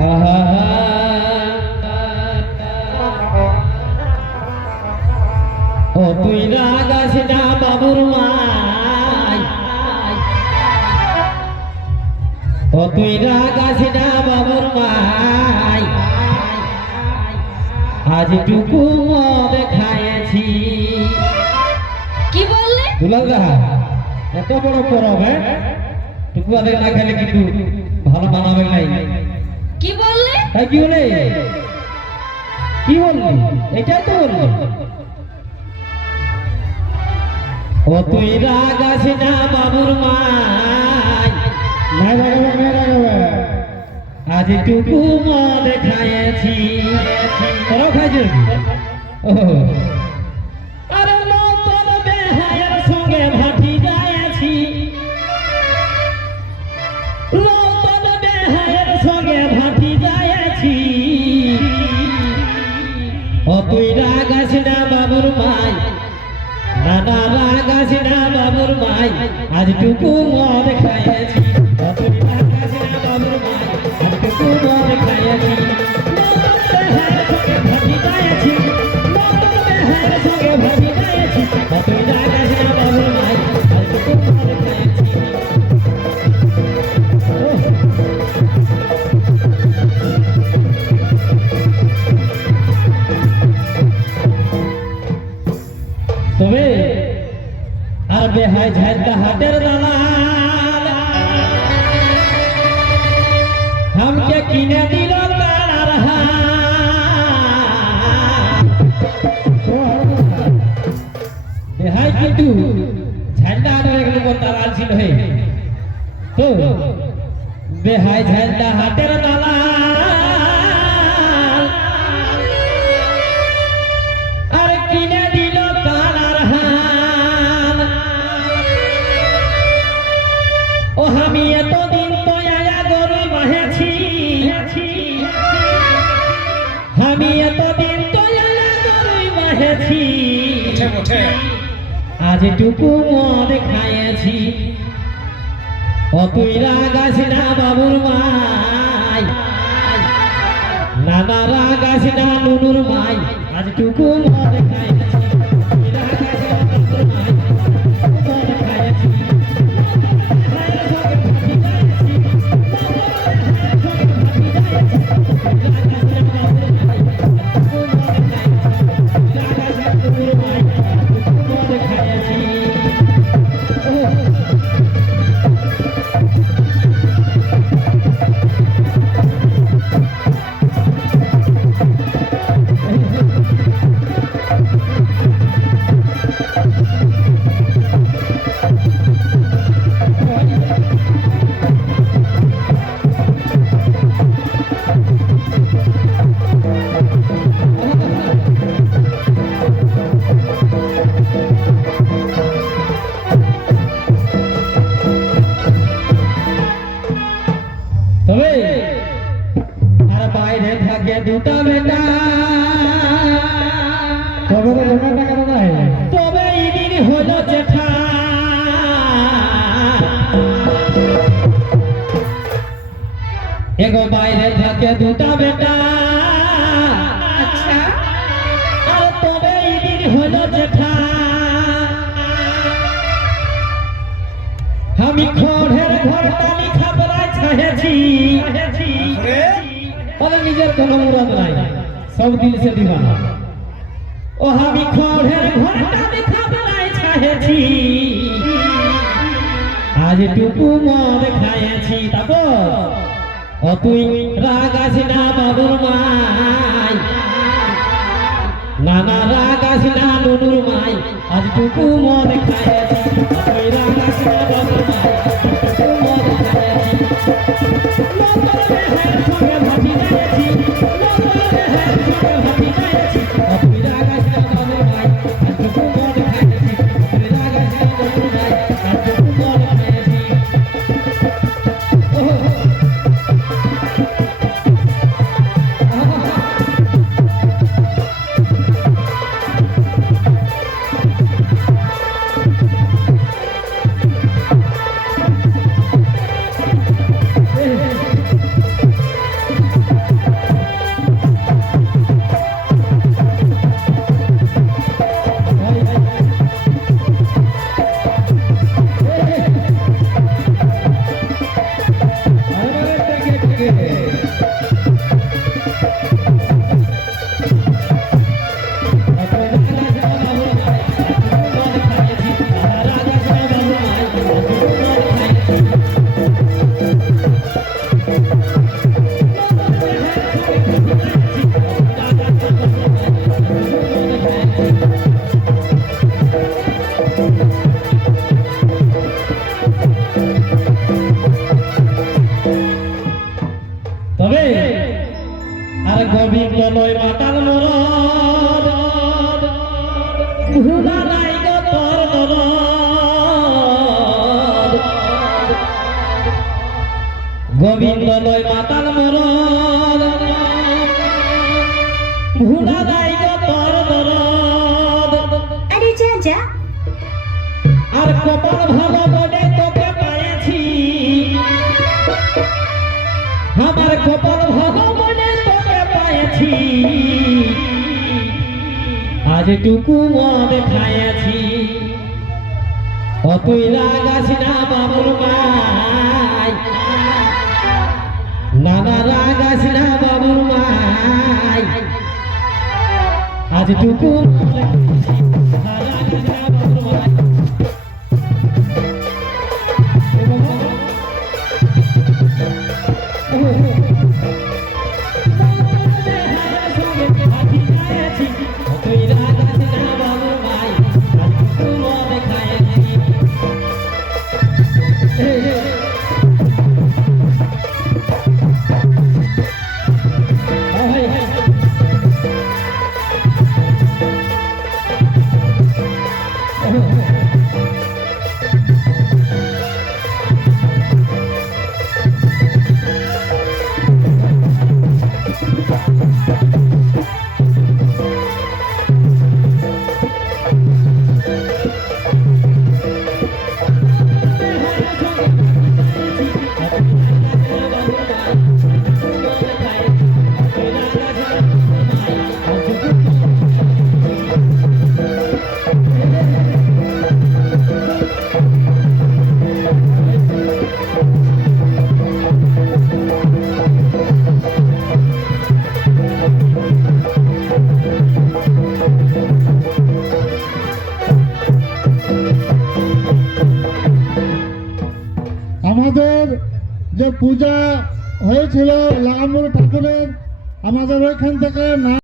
ও তুই রাগাস না বাবুর মাই, ও তুই রাগাস না বাবুর মাই, আজ টুকু মদ খাইছি। কি বললে? দুলাল দা এত বড় পরব, টুকু আদে না খেলে কিন্তু ভালো মানাবে নাই। কি বললে? তাই কি বলে? কি বললি? এটাই তো বললি। ও তুই রাগাস না বাবুর মাই, আজ টুকু মদ খাইছি। তোরাও খাইছিস? আরে নতুন বেহায়ের সঙ্গে ভাটি যাইছি, নতুন বেহায়ের সঙ্গে ভাটি যাইছি। ও তুই রাগাস না বাবুর মাই, নানা রাগাস না বাবুর মাই, আজ টুকু মদ খাইছি। ও তুই রাগাস না বাবুর মাই, আজ টুকু মদ খাইছি। নতুন বেহায়ের সঙ্গে ভাটি যাইছি, নতুন বেহায়ের সঙ্গে ভাটি যাইছি। ও তুই রাগাস না বাবুর মাই, আজ টুকু মদ খাইছি। তবে আর বেহাই ঝালটা হাটের দালাল हमके किने दिल तार बेहाई किंतु झंडा हाटेर एक लोक दालाल छिल हे तो बेहाई झंडा हाटेर दालाल अरे किने दिल तार ও আমি এতদিন তো আয়া গরু বাহেছি, আমি এতদিন তো আয়া গরু বাহেছি। আজ টুকু মদ খাইছি। ও তুই রাগাস না বাবুর মাই, নানা রাগাস না নুনুর মাই, আজ টুকু মদ খাইছি। তুই রাগাস না বাবুর মাই, মদ খাইছি। তবে আর বাইরে থাকে দুটা বেটা, তবে ইদিন হলো জেঠা। এগো বাইরে থাকে দুটা বেটা, আচ্ছা আর তবে ইদিন হলো জেঠা। আমি খড়ের ঘর টালি খাবরাই ছাহেছি, ওদের নিজের কোনো মুরাদ নাই, সব দিল সে দিবানা। ও আমি খড়ের ঘর টালি খাবরাই ছাহেছি, আজ টুকু মদ খাইছি। তারপর ও তুই রাগাস না বাবুর মাই, নানা রাগাস না নুনুর মাই, আজ টুকু মদ খাইছি। তুই রাগাস না বাবুর মাই, টুকু মদ খাইছি। নতুন বেহায়ের সঙ্গে ভাটি যাইছি, নতুন বেহায়ের সঙ্গে ভাটি যাইছি। তুই রাগাস না বাবুর মাই, আজ টুকু মদ খাইছি। তুই রাগাস না বাবুর মাই, আজ টুকু মদ খাইছি। তবে আর গোবিন্দ নয় মাতাল মরদ ভুলা নাই গো তোর দরদ গোবিন্দ নয় মাতাল মরদ ভুলা নাই গো তোর দরদ আরে যা যা আর কপাল ভালো বলে তোকে পাইছি আমার কপাল ভালো বলে তোকে পাইছি আজ টুকু মদ খাইছি অতই রাগাস না বাবুর মাই নানা রাগাস না বাবুর মাই আজ টুকু মদ খাইছি রাগাস না বাবুর মাই আমাদের যে পূজা হয়েছিল লাগামুর ঠাকুরের আমাদের ওইখান থেকে না